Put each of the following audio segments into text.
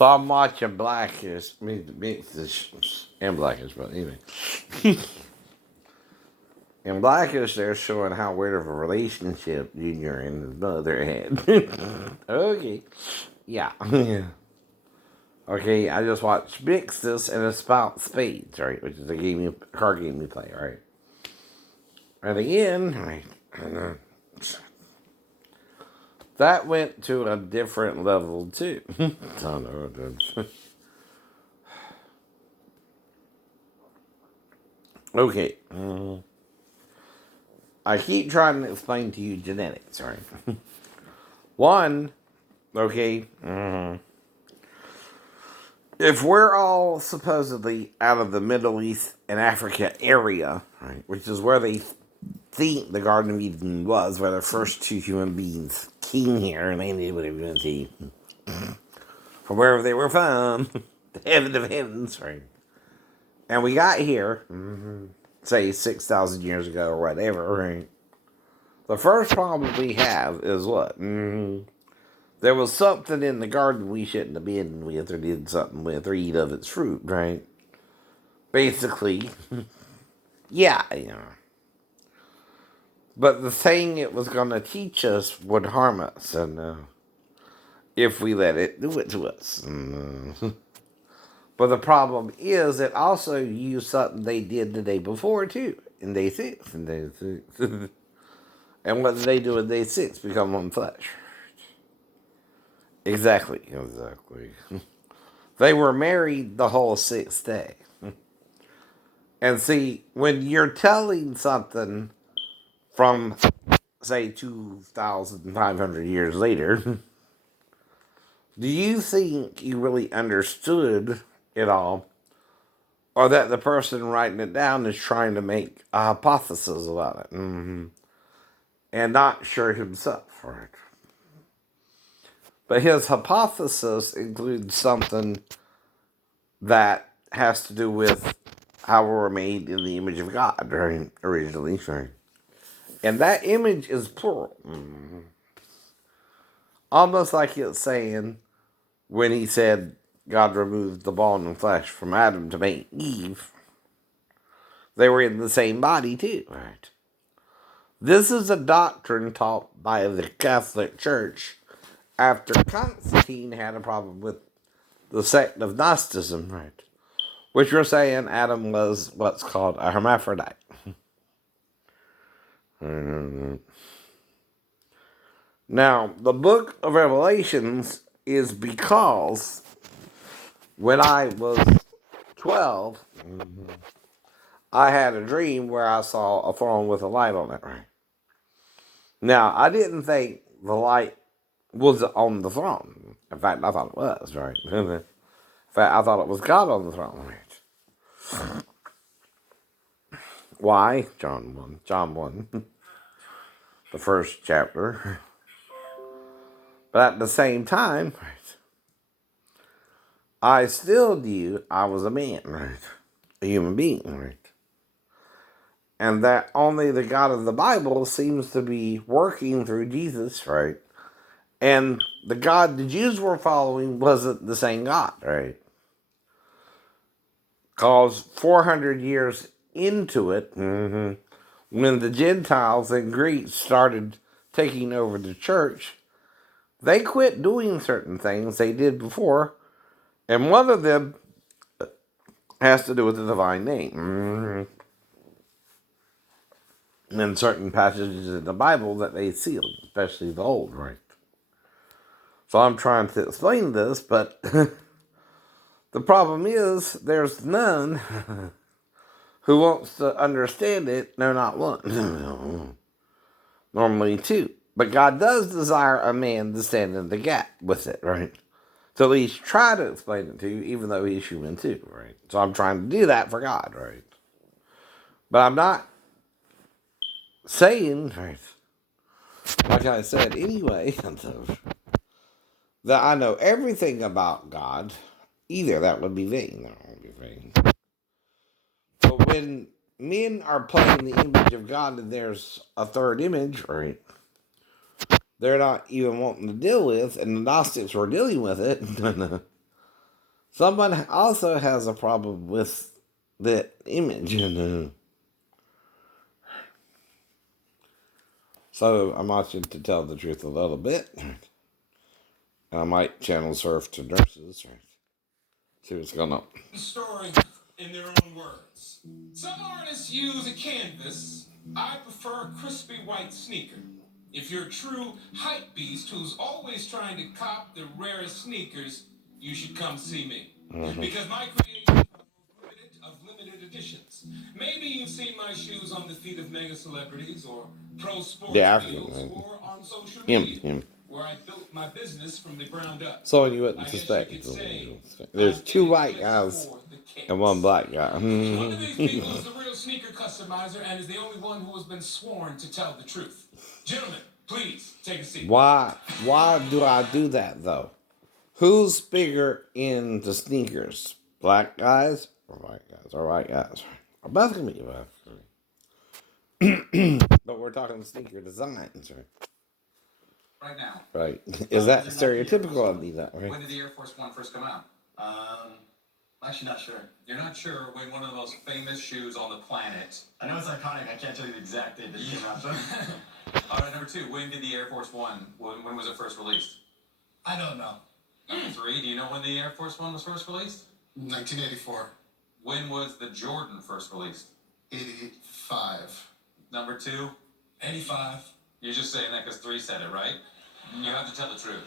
So I'm watching Blackish, and Blackish, but anyway. In Blackish, they're showing how weird of a relationship Junior and his mother had. Okay. Yeah. Okay, I just watched Mixus, and it's about spades, right? Which is a card game we play, right? And again, right? That went to a different level too. I don't know. Okay. I keep trying to explain to you genetics, right? One, okay, if we're all supposedly out of the Middle East and Africa area, right, which is where they think the Garden of Eden was, where the first two human beings came here and landed, whatever you want to see, from wherever they were from, the heaven of heavens, right? And we got here, say 6,000 years ago or whatever, right? The first problem we have is what? There was something in the garden we shouldn't have been with or did something with or eat of its fruit, right? Basically, yeah, But the thing it was going to teach us would harm us, and if we let it do it to us. But the problem is, it also used something they did the day before, too, in day 6. And what did they do in day 6? Become one flesh. Exactly. They were married the whole 6th day. And see, when you're telling something from, say, 2,500 years later, do you think you really understood it all? Or that the person writing it down is trying to make a hypothesis about it? And not sure himself, right? But his hypothesis includes something that has to do with how we were made in the image of God, right? Originally, right? And that image is plural. Almost like it's saying when he said God removed the bone and flesh from Adam to make Eve, they were in the same body too, right? This is a doctrine taught by the Catholic Church after Constantine had a problem with the sect of Gnosticism, right? Which were saying Adam was what's called a hermaphrodite. Now, the book of Revelations is because when I was 12, I had a dream where I saw a throne with a light on it, right? Now, I didn't think the light was on the throne. In fact, I thought it was, right? In fact, I thought it was God on the throne, right? Why? John 1, the first chapter. But at the same time, I still knew I was a man, right? A human being, right? And that only the God of the Bible seems to be working through Jesus, right? And the God the Jews were following wasn't the same God, right? Because 400 years into it, when the Gentiles and Greeks started taking over the church, they quit doing certain things they did before, and one of them has to do with the divine name. And certain passages in the Bible that they sealed, especially the Old, right? So I'm trying to explain this, but the problem is there's none who wants to understand it. No, not one. Normally two. But God does desire a man to stand in the gap with it, right? To at least try to explain it to you, even though he's human too, right? So I'm trying to do that for God, right? But I'm not saying, right, like I said anyway, that I know everything about God. Either that would be vain. That would be vain. But when men are playing the image of God and there's a third image, right, they're not even wanting to deal with, and the Gnostics were dealing with it. Someone also has a problem with the image. So I want you to tell the truth a little bit. I might channel surf to nurses. See what's going on. Story in their own words. Some artists use a canvas. I prefer a crispy white sneaker. If you're a true hype beast who's always trying to cop the rarest sneakers, you should come see me. Because my creations are limited editions. Maybe you've seen my shoes on the feet of mega celebrities or pro sports The African deals man. or on social media. Him. Where I built my business from the ground up. So you wouldn't I guess suspect. you could say There's I two did white it guys for the kicks. and one black guy. One of these people is the real sneaker customizer and is the only one who has been sworn to tell the truth. Gentlemen, please take a seat. Why do I do that though? Who's bigger into sneakers? Black guys or white guys? Or white guys? Or both can be black. But we're talking sneaker designs, right? Right now. Right. Is that stereotypical of me that, right? When did the Air Force One first come out? Actually not sure. You're not sure when one of the most famous shoes on the planet. I know it's iconic. I can't tell you the exact date that it came out. All right, number 2. When did the Air Force One? When was it first released? I don't know. Number 3. Do you know when the Air Force One was first released? 1984. When was the Jordan first released? 85. Number 2. 85. You're just saying that because 3 said it, right? You have to tell the truth.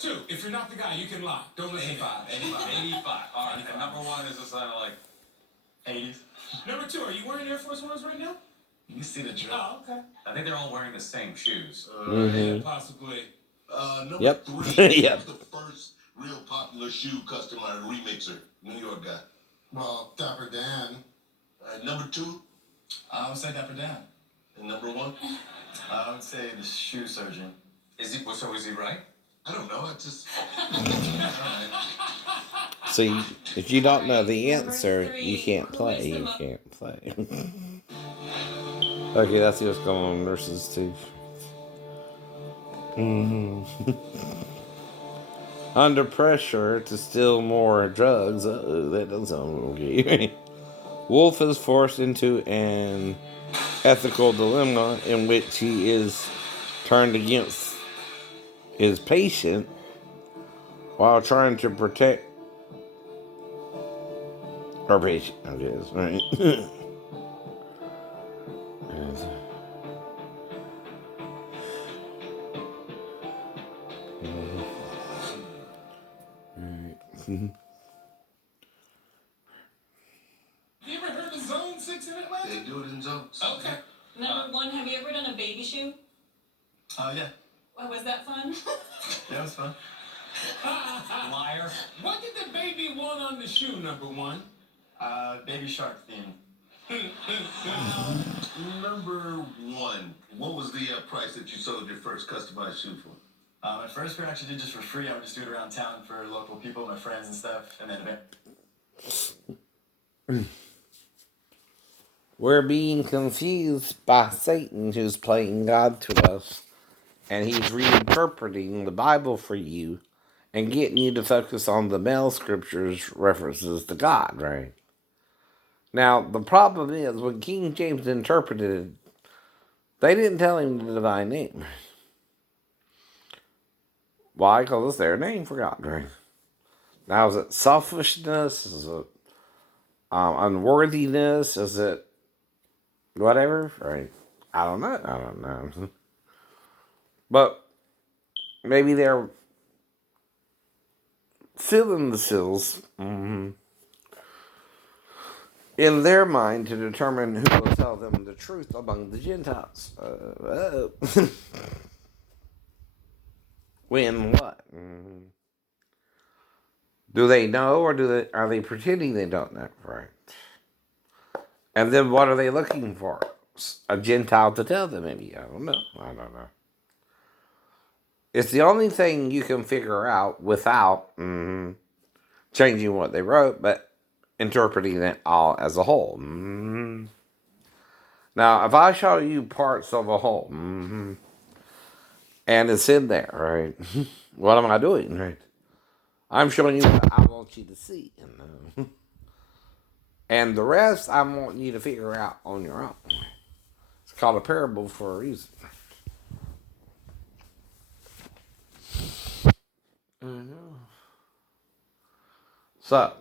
2. If you're not the guy, you can lie. Don't listen. 85. 85. All right. And number 1 is a sign of like 80s. Number 2. Are you wearing Air Force Ones right now? You see the drill. Oh, okay. I think they're all wearing the same shoes. Mhm. Yeah, possibly. Number Yep. 3 Yep. was the first real popular shoe customer remixer, New York guy. Well, Dapper Dan. Number 2 I would say Dapper Dan. and number 1. I would say the shoe surgeon. Is he right? I don't know. I just See, if you don't know the answer, you can't play. You can't play. Okay, that's what's going on nurses too. Under pressure to steal more drugs. That doesn't sound okay. Wolf is forced into an ethical dilemma in which he is turned against his patient while trying to protect our patient, I guess, right? You ever heard of Zone 6 in Atlanta? they do it in zones. Okay. Number 1, have you ever done a baby shoe? Yeah. Was that fun? Yeah, it was fun. Liar. What did the baby want on the shoe, number 1? Baby Shark theme. Number 1, what was the price that you sold your first customized shoe for? My first pair I actually did just for free. I would just do it around town for local people, my friends and stuff. And then We're being confused by Satan, who's playing God to us, and he's reinterpreting the Bible for you and getting you to focus on the male scriptures references to God, right? Now, the problem is, when King James interpreted it, they didn't tell him the divine name. Why? Because it's their name for God, right? Now, is it selfishness? Is it unworthiness? Is it whatever? Right? I don't know. But maybe they're filling the seals in their mind to determine who will tell them the truth among the Gentiles. When what? Do they know, or are they pretending they don't know? Right. And then what are they looking for? A Gentile to tell them, maybe. I don't know. It's the only thing you can figure out without changing what they wrote, but interpreting it all as a whole. Now, if I show you parts of a whole, and it's in there, right? What am I doing, right? I'm showing you what I want you to see. And the rest I want you to figure out on your own. It's called a parable for a reason. So,